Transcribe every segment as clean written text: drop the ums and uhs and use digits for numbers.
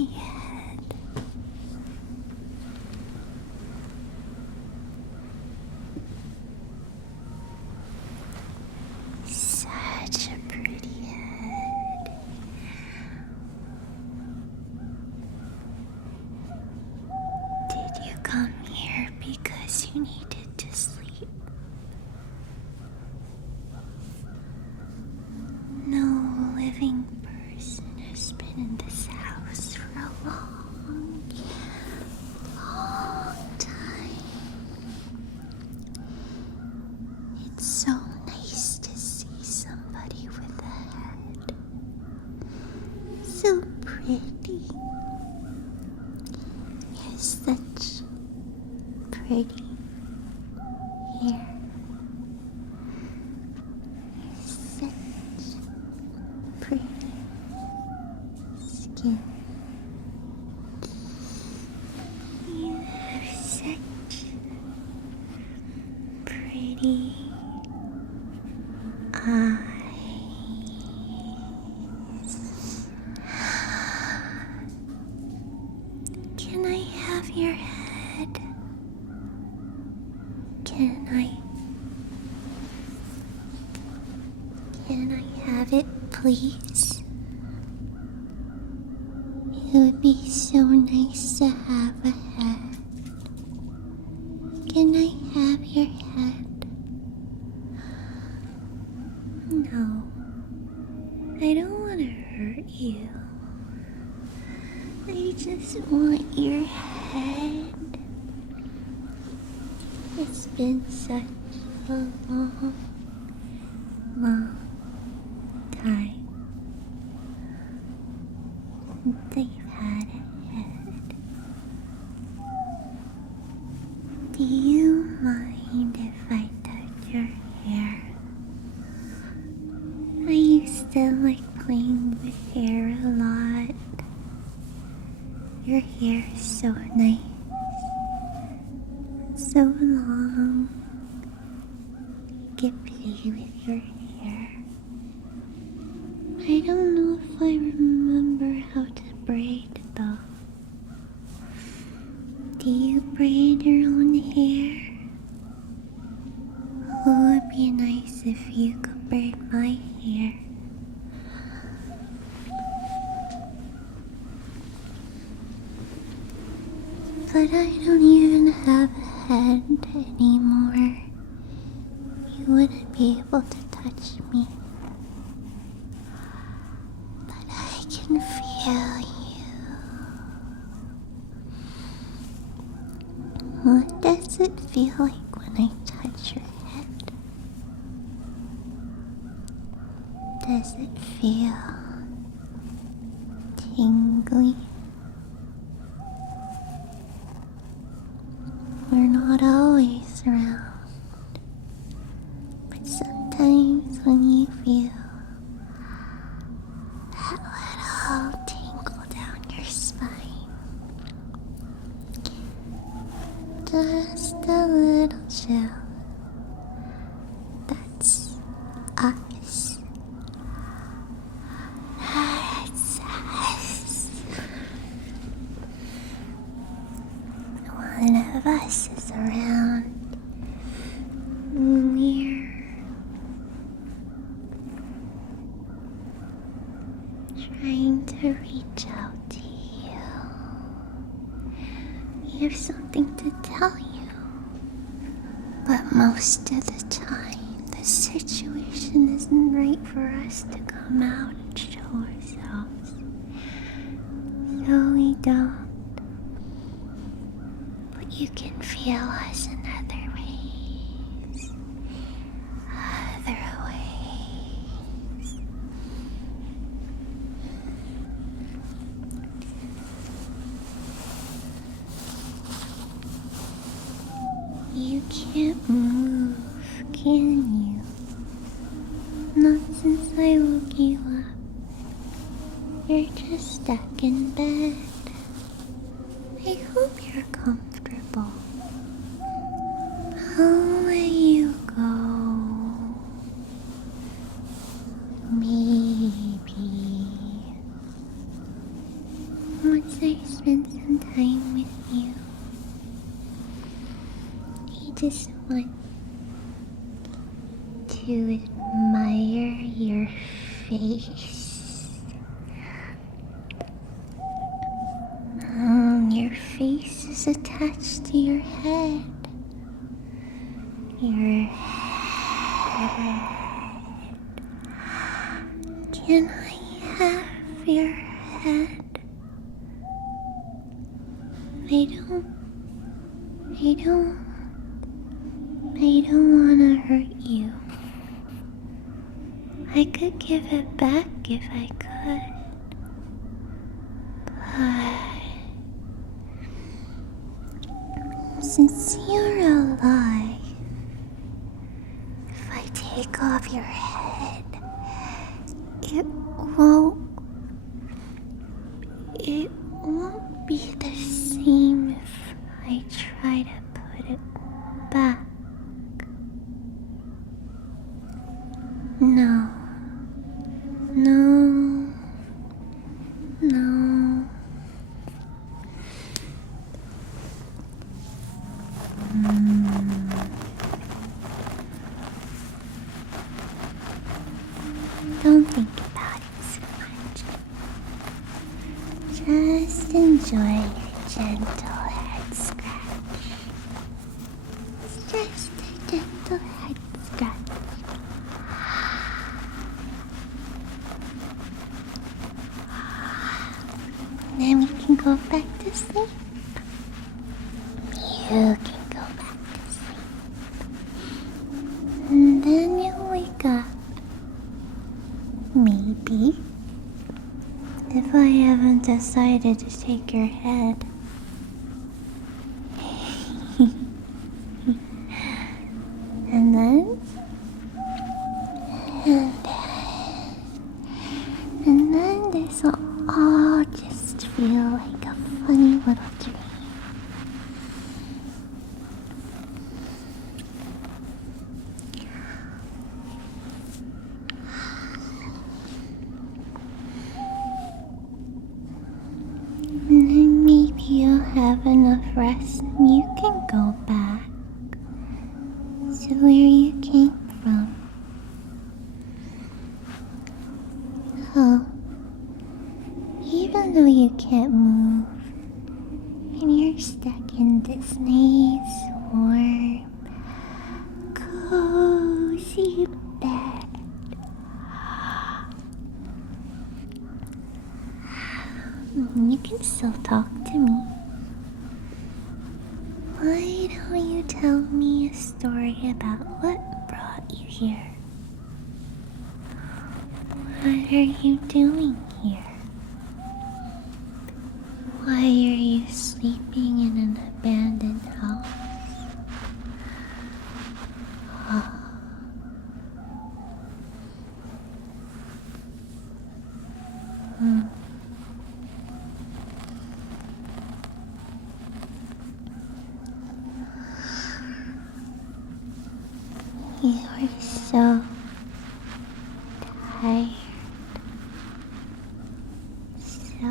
pretty head. Such a pretty head. Did you come here because you needed to sleep? No living person has been in this house for a long, long time. It's so nice to see somebody with a head. So pretty. You have such pretty hair. Such pretty skin. You have such pretty eyes. Can I have your head? Can I have it, please? It would be so nice to have a head. Can I have your head? No, I don't want to hurt you. I just want your head. It's been such a long, long time since I've had a head. Do you mind if I touch your hair? I used to like playing with hair a lot. Your hair is so nice. So long. You can play with your hair. I don't know if I remember how to braid though. Do you braid your own hair? Oh, it would be nice if you could braid my hair. But I don't even have a head anymore. You wouldn't be able to touch me. But I can feel you. What does it feel like when I touch your head? Does it feel tingly? We're not always around, but sometimes when you feel that little tingle down your spine, just a little chill, that's us. That's us. One of us is around. We're trying to reach out to you. We have something to tell you. But most of the time, the situation isn't right for us to come out and show ourselves. So we don't. You can feel us in other ways. Other ways. You can't move, can you? Not since I woke you up. You're just stuck in bed. I hope you're comfortable. I'll let you go. Maybe. once I spend some time with you, I just want to admire your face. Your face is attached to your head. Your head. Can I have your head? I don't wanna hurt you. I could give it back if I could. But since you're alive, if I take off your head, it won't be the same if I try to put it back. No. Don't think about it so much. Just enjoy your gentle head scratch. It's just a gentle head scratch. Then we can go back to sleep. You can go back to sleep. And then you'll wake up. Maybe. If I haven't decided to take your head. And then this will all just feel like a funny little dream. And then maybe you'll have enough rest and you can go back to where you came from. Oh, even though you can't move, and you're stuck in this nice, warm, cozy bed, you can still talk to me. Why don't you tell me a story about what brought you here? What are you doing here? Why are you sleeping in an abandoned house? Oh. You are so tired. So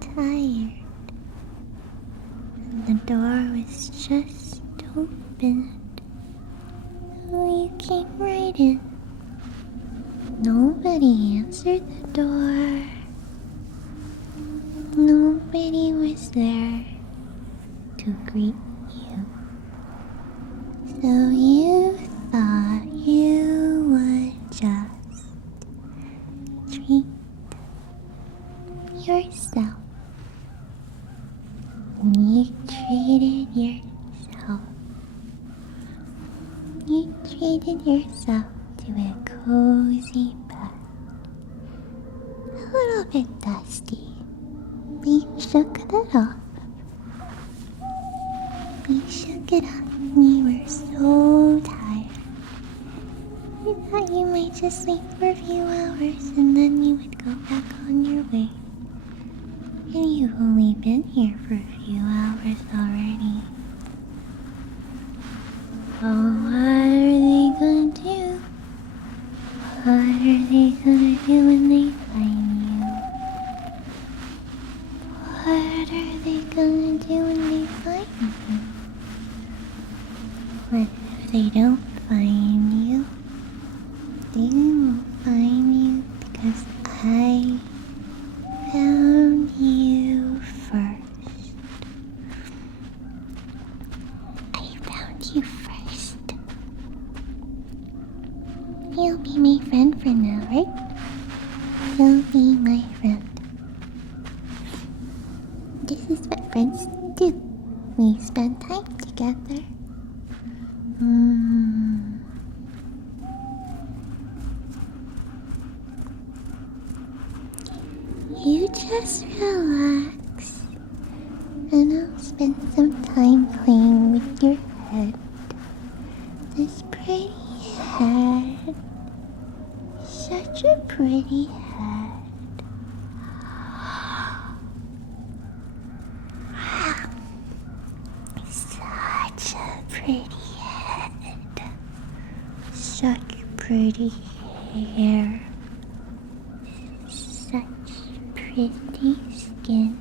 tired. And the door was just opened. So you came right in. Nobody answered the door. Nobody was there to greet you. So you thought you would just treat yourself. You treated yourself. You treated yourself to a cozy bed. A little bit dusty, but you shook it off. You shook it off and you were so tired. You thought you might just sleep for a few hours and then you would go back on your way. And you've only been here for a few hours already. Oh, what are they gonna do? What are they gonna do when they find you? What are they gonna do when they find you? What if they don't find you? They won't find you because I found you first. I found you first. You'll be my friend for now, right? You'll be my friend. This is what friends do. We spend time together. You just relax, and I'll spend some time playing with your head. This pretty head. Such a pretty head. Such a pretty head. Such pretty hair. Such pretty skin.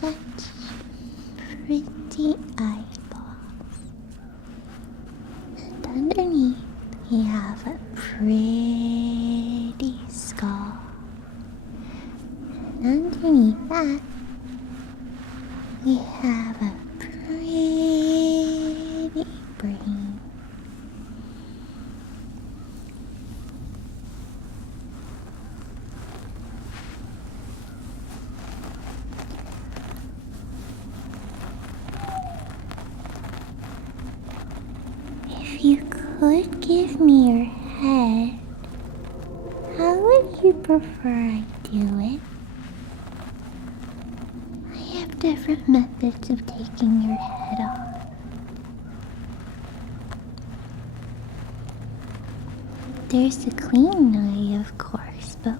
Such pretty eyeballs. And underneath we have a pretty skull. And underneath that we have a pretty brain. If you could give me your head, how would you prefer I do it? I have different methods of taking your head off. There's a clean way, of course, but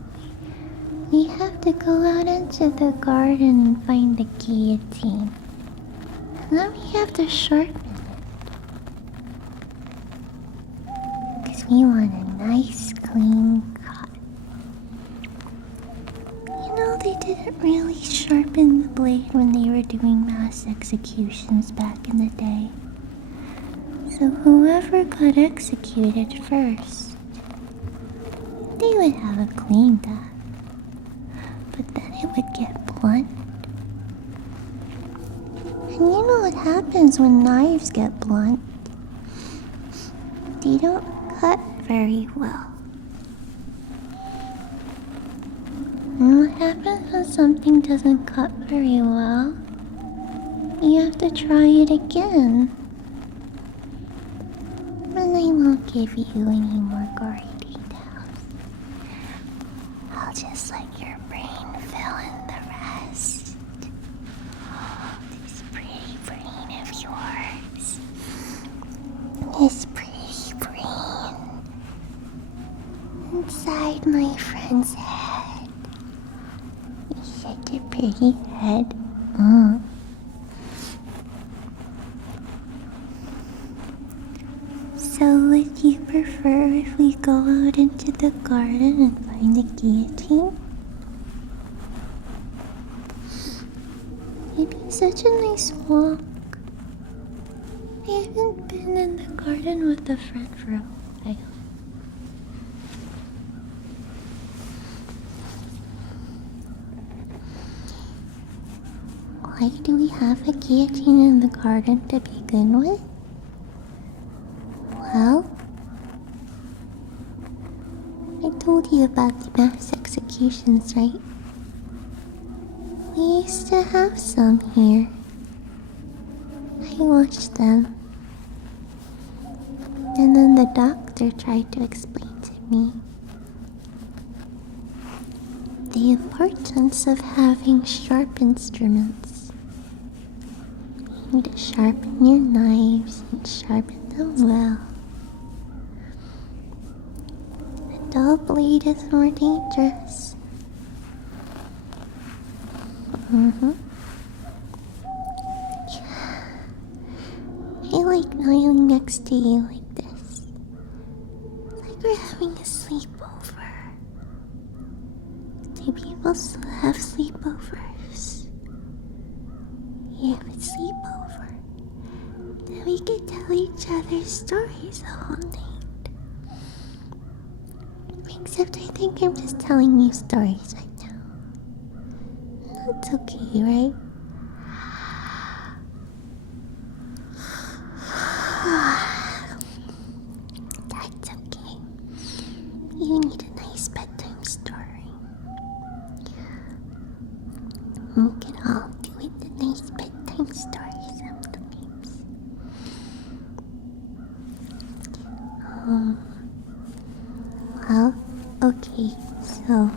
we have to go out into the garden and find the guillotine. And then we have to sharpen it. Because we want a nice, clean cut. You know, they didn't really sharpen the blade when they were doing mass executions back in the day. So whoever got executed first, they would have a clean death. But then it would get blunt. And you know what happens when knives get blunt? They don't cut very well. And what happens when something doesn't cut very well? You have to try it again. And I won't give you any more gory details. I'll just let your brain fill in the rest. This pretty brain of yours. This pretty brain inside my friend's head. It's such a pretty head. So would you prefer if we go out into the garden and find the guillotine? It'd be such a nice walk. I haven't been in the garden with a friend for a while. Why do we have a guillotine in the garden to begin with? Well, I told you about the mass executions, right? We used to have some here. I watched them. And then the doctor tried to explain to me the importance of having sharp instruments. You need to sharpen your knives and sharpen them well. A dull blade is more dangerous. I like kneeling next to you like this. It's like we're having a sleepover. Do people also have sleepovers. If it's sleepover, then we can tell each other stories all night. Except I think I'm just telling you stories right now. That's okay, right? That's okay. You need a nice bedtime story. We can all do it, a nice bedtime story sometimes. Well, okay, so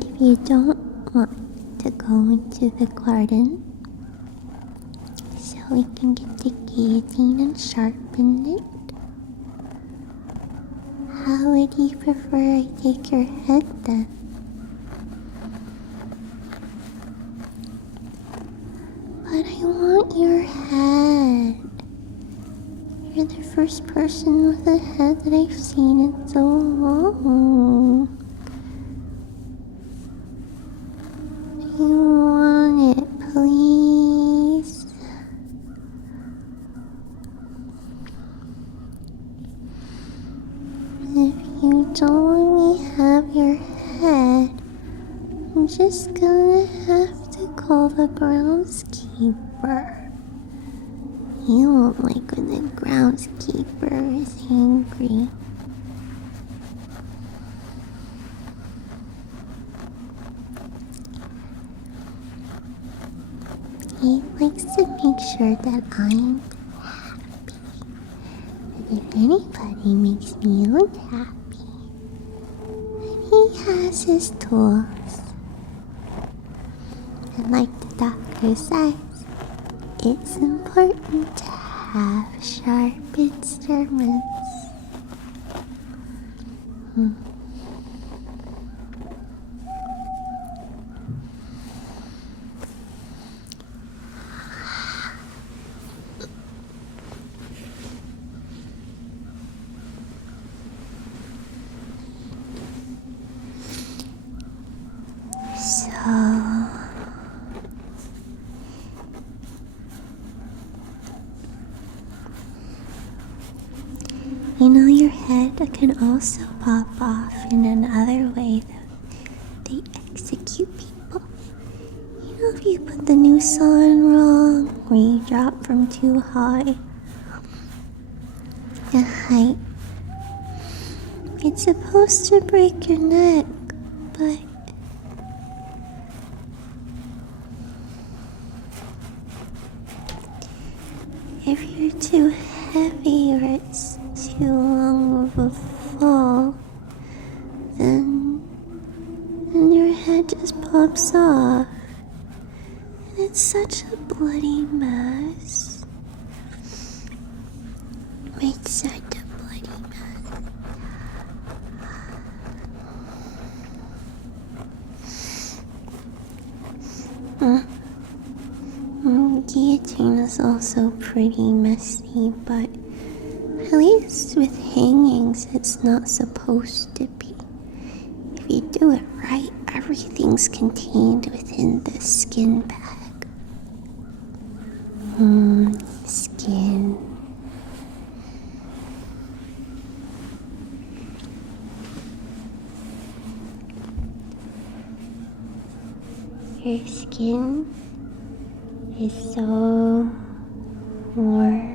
if you don't want to go into the garden, so we can get the guillotine and sharpen it, how would you prefer I take your head then? But I want your head. You're the first person with a head that I've seen in so long. I want it, please. If you don't let me have your head, I'm just gonna have to call the groundskeeper. You won't like when the groundskeeper is angry. He likes to make sure that I'm happy. And if anybody makes me unhappy, then he has his tools. And like the doctor says, it's important to have sharp instruments. You know, your head can also pop off in another way that they execute people. You know, if you put the noose on wrong, or you drop from too high a height, it's supposed to break your neck, but if you're too heavy or it's too long of a fall, then your head just pops off. And it's such a bloody mess. It's such a bloody mess. Guillotine is also pretty messy, but at least with hangings, it's not supposed to be. If you do it right, everything's contained within the skin bag. Skin. Your skin is so warm.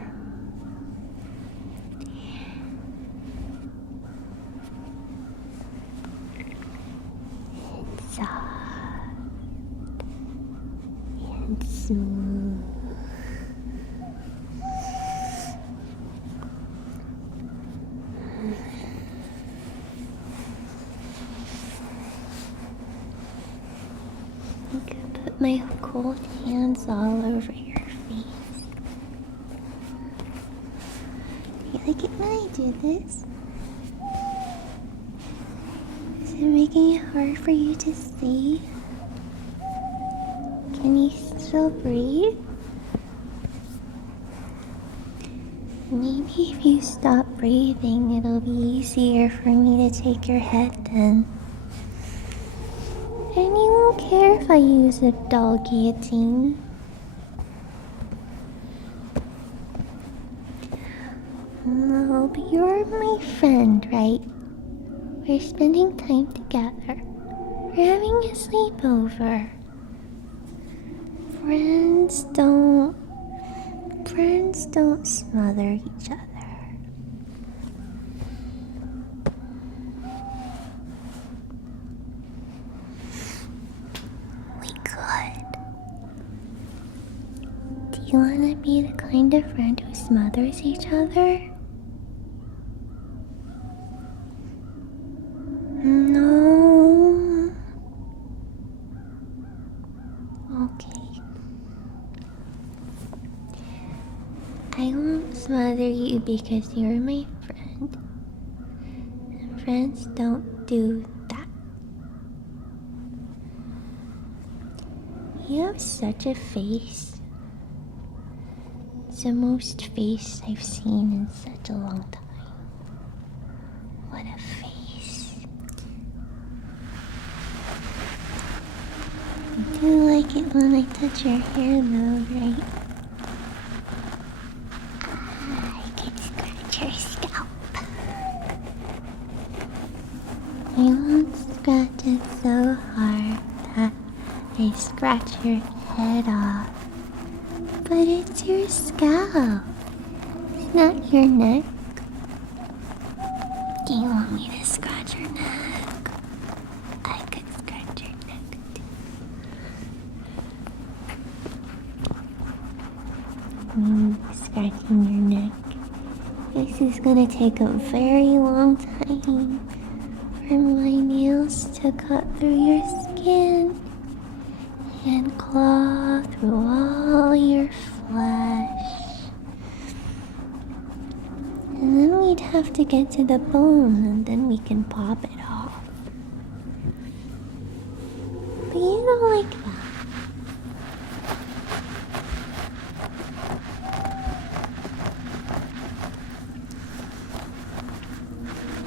And soft and smooth. I could put my cold hands all over your face. Do you like it when I do this? Is it making it hard for you to sleep? Can you still breathe? Maybe if you stop breathing, it'll be easier for me to take your head then. And you care if I use a dull guillotine. No, but you're my friend, right? We're spending time together. We're having a sleepover. Friends don't smother each other. We could. Do you want to be the kind of friend who smothers each other? No. Okay. I won't smother you because you're my friend. And friends don't do that. You have such a face. It's the most face I've seen in such a long time. What a face. You do like it when I touch your hair though, right? I can scratch your scalp. I won't scratch it so hard that I scratch your head off. But it's your scalp. It's not your neck. Do you want me to scratch your neck? I could scratch your neck too. Scratching your neck. This is gonna take a very long time for my nails to cut through your skin and claw through all your flesh. And then we'd have to get to the bone and then we can pop it off. But you don't like that.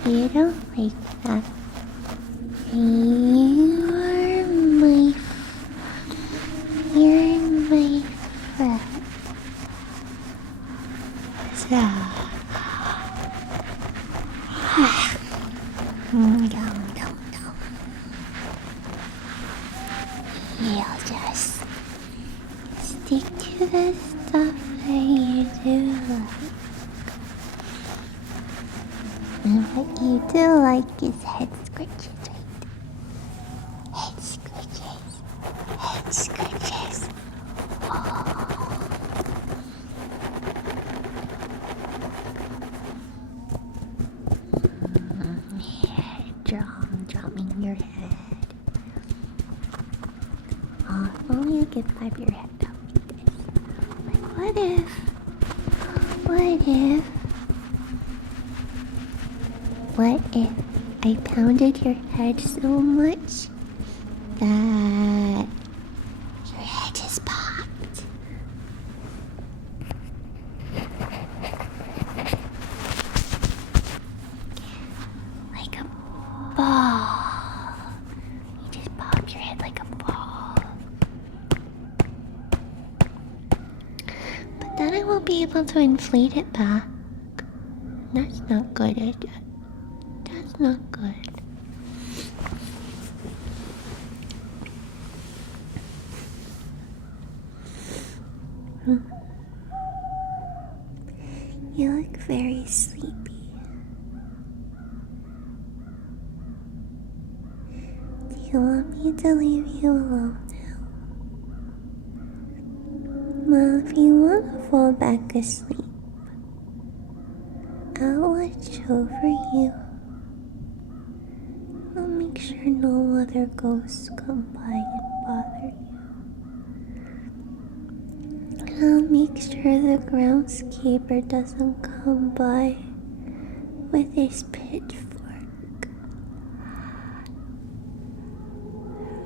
You don't like that. You're my friend. So, you'll just stick to the stuff that you do like. And what you do like is head scratches, right? Head scratches. Head scratches. Drumming your head. Oh, if only you could pipe your head up like this. Like, what if I pounded your head so much that your head just popped? Like a ball. You just pop your head like a ball. But then I won't be able to inflate it back. That's not good, is it? That's not good. You look very sleepy. Do you want me to leave you alone now? Well, if you want to fall back asleep, I'll watch over you. I'll make sure no other ghosts come by and bother you. And I'll make sure the groundskeeper doesn't come by with his pitchfork.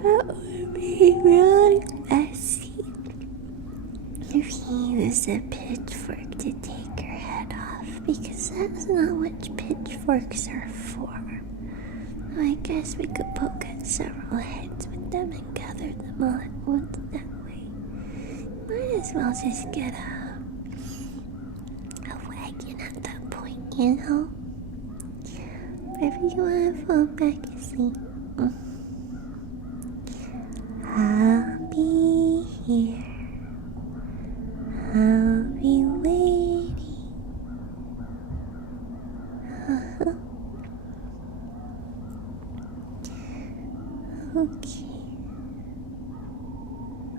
That would be really messy if he used a pitchfork to take your head off, because that's not what pitchforks are for. I guess we could poke at several heads with them and gather them all at once that way. Might as well just get a wagon at that point, you know? But if you want to fall back asleep, I'll be here. I'll be waiting. Okay.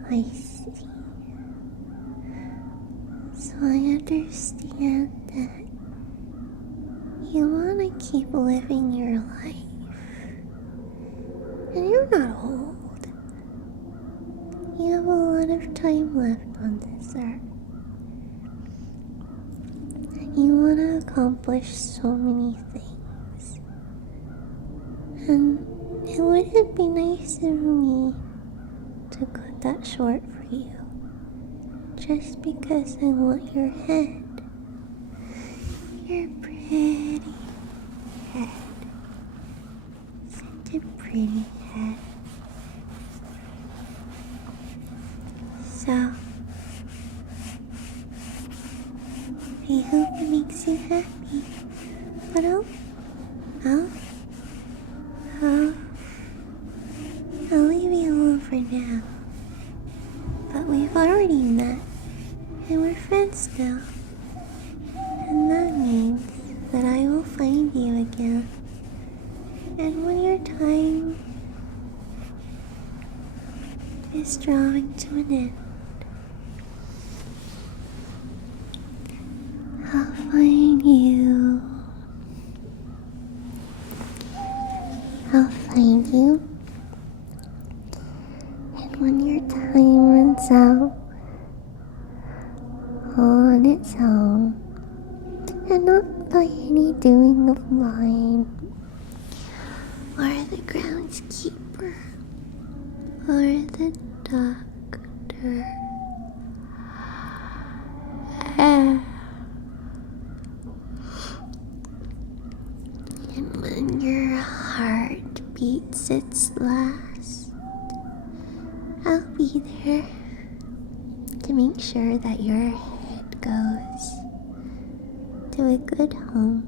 I see. So I understand that you want to keep living your life. And you're not old. You have a lot of time left on this earth. And you want to accomplish so many things. And it wouldn't be nice of me to cut that short for you. Just because I want your head. Your pretty head. Such a pretty head. So, I hope it makes you happy. But I'll leave you alone for now. But we've already met, and we're friends now. And that means that I will find you again. And when your time is drawing to an end, I'll find you. I'll find you. And when your time runs out on its own, and not by any doing of mine, or the groundskeeper, or the doctor, and when your heart beats its last, I'll be there to make sure that your head goes to a good home,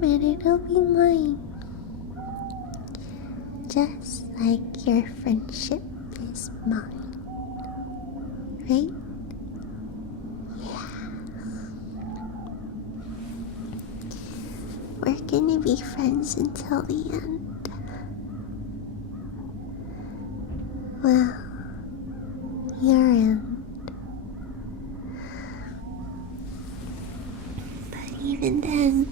and it'll be mine, just like your friendship is mine, right? Yeah. We're gonna be friends until the end. Well, your end. Even then,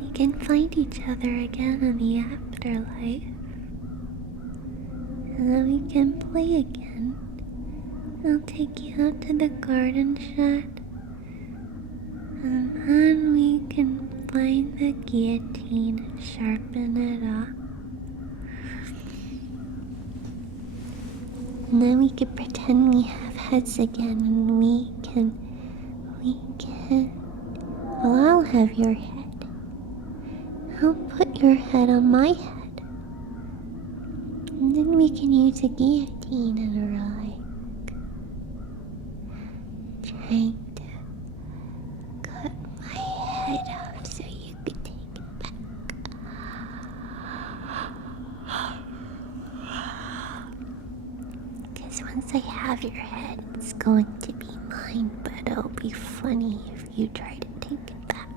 we can find each other again in the afterlife. And then we can play again. I'll take you out to the garden shed. And then we can find the guillotine and sharpen it up. And then we can pretend we have heads again, and we can, well, I'll have your head. I'll put your head on my head. And then we can use a guillotine and a rag, trying to cut my head off so you could take it back. Because once I have your head, it's going to be mine, but it'll be funny if you try to take it back.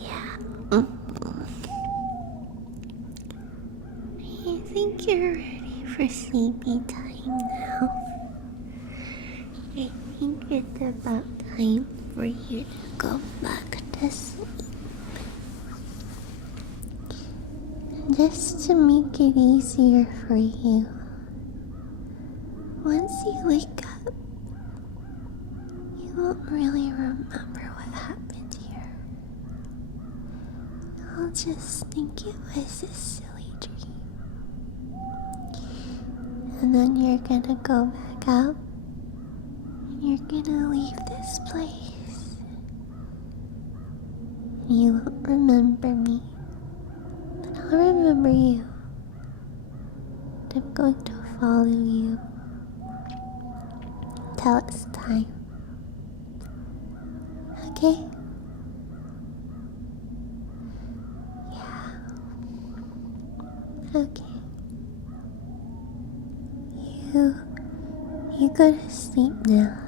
Yeah. I think you're ready for sleepy time now. I think it's about time for you to go back to sleep. And just to make it easier for you, once you wake up, you won't really remember what happened here. I'll just think it was a silly dream. And then you're gonna go back out, and you're gonna leave this place. You won't remember me, but I'll remember you. I'm going to follow you till it's time. Okay? Yeah. Okay. You go to sleep now.